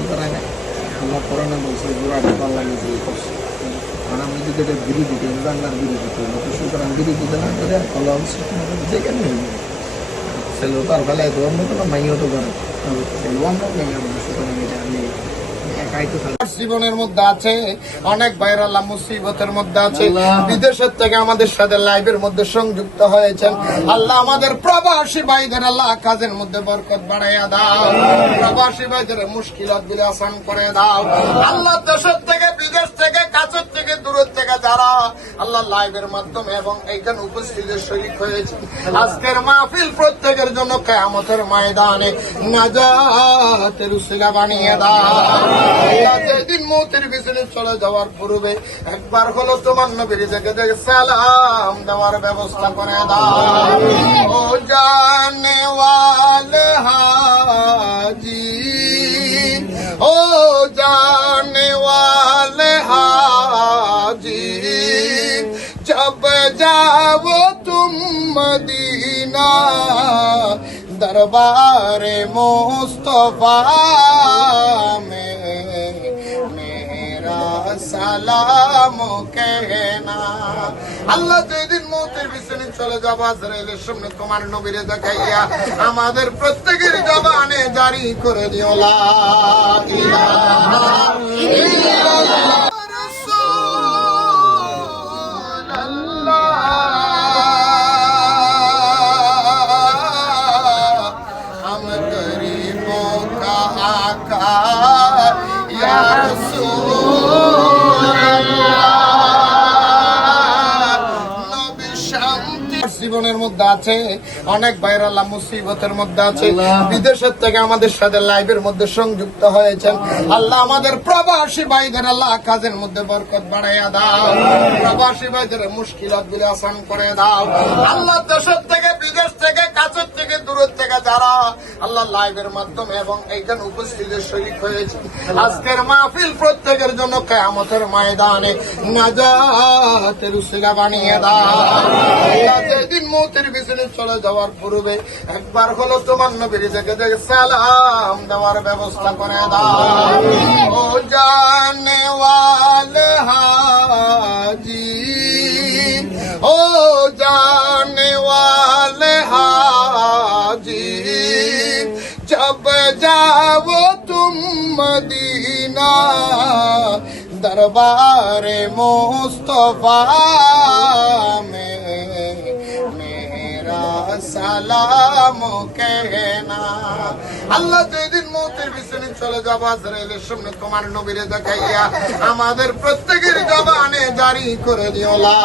সুতরাং আল্লাহ কোরআনে বলছে গোড়াটা পাল্লা নিজেই করছে। কারণ আমি যদি এটা বিরোধী আল্লাহর বিরোধী করবো, তো সুতরাং বিরোধিতা না করে আল্লাহ যেখানে ছেলে তার বেলায় তো অন্য কোনো মাইও তো করে ছেলেও আমরা সুতরাং এটা আমি জীবনের মধ্যে আছে অনেক ভাইরা আল্লাহ মুসিবতের মধ্যে আছে, বিদেশের থেকে আমাদের সাথে লাইভের মধ্যে সংযুক্ত হয়েছেন। আল্লাহ আমাদের প্রবাসী ভাইদের আল্লাহ কাজের মধ্যে বরকত বাড়াইয়া দাও, প্রবাসী ভাইদের মুশকিলাত গুলো আসান করে দাও। আল্লাহ দেশের থেকে বিদেশ থেকে কাছের থেকে দূরের থেকে যারা আল্লাহ লাইভের মাধ্যমে এবং এইখানে উপস্থিতের শরীক হয়েছেন, আজকের মাহফিল প্রত্যেকের জন্য কিয়ামতের ময়দানে নাজাতের উসিলা বানিয়ে দাও। যেদিন মৌতের পিছনে চলে যাওয়ার পূর্বে একবার হলো তোমার নবীর থেকে সালাম দেওয়ার ব্যবস্থা করে দাও। ও জানে ওয়ালে হাজি, ও জানে ওয়ালে হাজি, जब जाओ तुम मदीना दरबार मुस्तफा में मेरा सलाम कहना। আল্লাহ যেদিন মৌতের পিছনে চলে যাবো আজরাইলের সামনে তোমার নবীরে দেখাইয়া আমাদের প্রত্যেকের জবানে জারি করে দিও লা ইলাহা ইল্লাল্লাহ। জীবনের মধ্যে আছে অনেক ভাইরা আল্লাহ মুসিবতের মধ্যে আছে, বিদেশের থেকে আমাদের সাথে লাইভের মধ্যে সংযুক্ত হয়েছেন। আল্লাহ আমাদের প্রবাসী ভাইদের আল্লাহ কাজের মধ্যে বরকত বাড়াইয়া দাও, প্রবাসী ভাইদের মুশকিলাত গুলো আসান করে দাও। আল্লাহ দেশের থেকে বিদেশ থেকে কাছের থেকে দূরের থেকে যারা আল্লাহ লাইভের মাধ্যমে এবং এইখানে উপস্থিতের শরীক হয়েছেন, আজকের মাহফিল প্রত্যেকের জন্য কিয়ামতের ময়দানে নাজাতের উসিলা বানিয়ে দাও। যেদিন মৌতের পিছনে চলে যাওয়ার পূর্বে একবার হলো তোমার নবীর থেকে সালাম দেওয়ার ব্যবস্থা করে দাও। ও জানে ওয়ালে হাজি, ও জানে ওয়ালে হাজি, जब जाओ तुम मदीना दरबार मुस्तफा में मेरा सलाम कहना। আল্লাহ যেদিন মৌতের পিছনে চলে যাবো আজরাইলের সামনে তোমার নবীরে দেখাইয়া আমাদের প্রত্যেকের জবানে জারি করে দিও লা